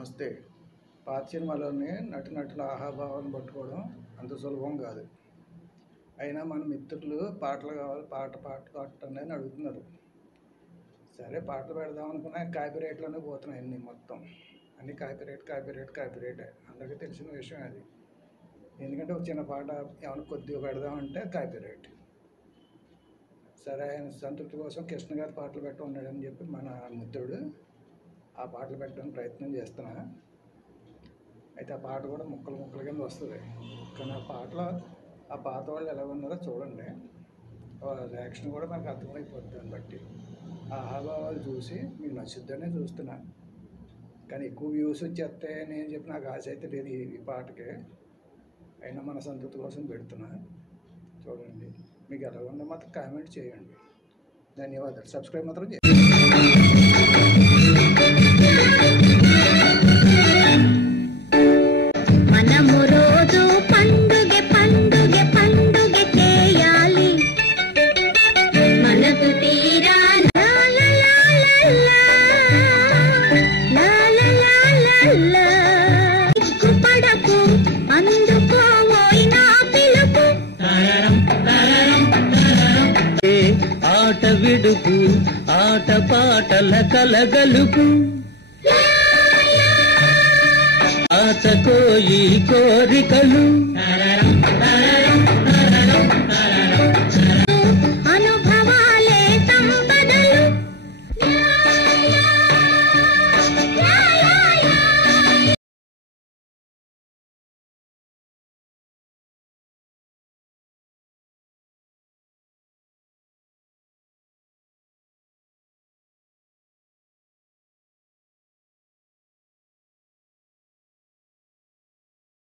నమస్తే. పాత సినిమాలోని నటుల ఆహాభావాలను పట్టుకోవడం అంత సులభం కాదు. అయినా మన మిత్రులు పాటలు కావాలి, పాట పాడండి అని అడుగుతున్నారు. సరే పాటలు పెడదాం అనుకున్నా కాపీరైట్లోనే పోతున్నాయి అన్నీ. మొత్తం అన్నీ కాపీరైట్ అందరికీ తెలిసిన విషయం అది. ఎందుకంటే ఒక చిన్న పాట ఏమైనా కొద్దిగా పెడదామంటే కాపీరైట్. సరే ఆయన సంతృప్తి కోసం కృష్ణ గారి పాటలు ఉన్నాడని చెప్పి మన మిత్రుడు ఆ పాటలు పెట్టడానికి ప్రయత్నం చేస్తున్నా. అయితే ఆ పాట కూడా ముక్కలు కింద వస్తుంది. కానీ ఆ పాత వాళ్ళు ఎలా ఉన్నారో చూడండి. రియాక్షన్ కూడా మనకు అర్థమైపోతుంది. దాన్ని బట్టి ఆ ఆహాభావాలు చూసి మీకు నచ్చుద్దనే చూస్తున్నా. కానీ ఎక్కువ వ్యూస్ వచ్చేస్తే నేను చెప్పి నాకు ఆశ అయితే లేదు ఈ పాటకి. అయినా మన సంతృప్తి కోసం పెడుతున్నా. చూడండి, మీకు ఎలా ఉందో మాత్రం కామెంట్ చేయండి. ధన్యవాదాలు. సబ్స్క్రైబ్ మాత్రం చేయండి. మనము రోజు పండుగ చేయాలి, మనకు తీరా పడకు అందుకోవోయినా పిలుపు ఆట విడుపు ఆట పాటల కలగలుపు ఆచకోయి కోరికలు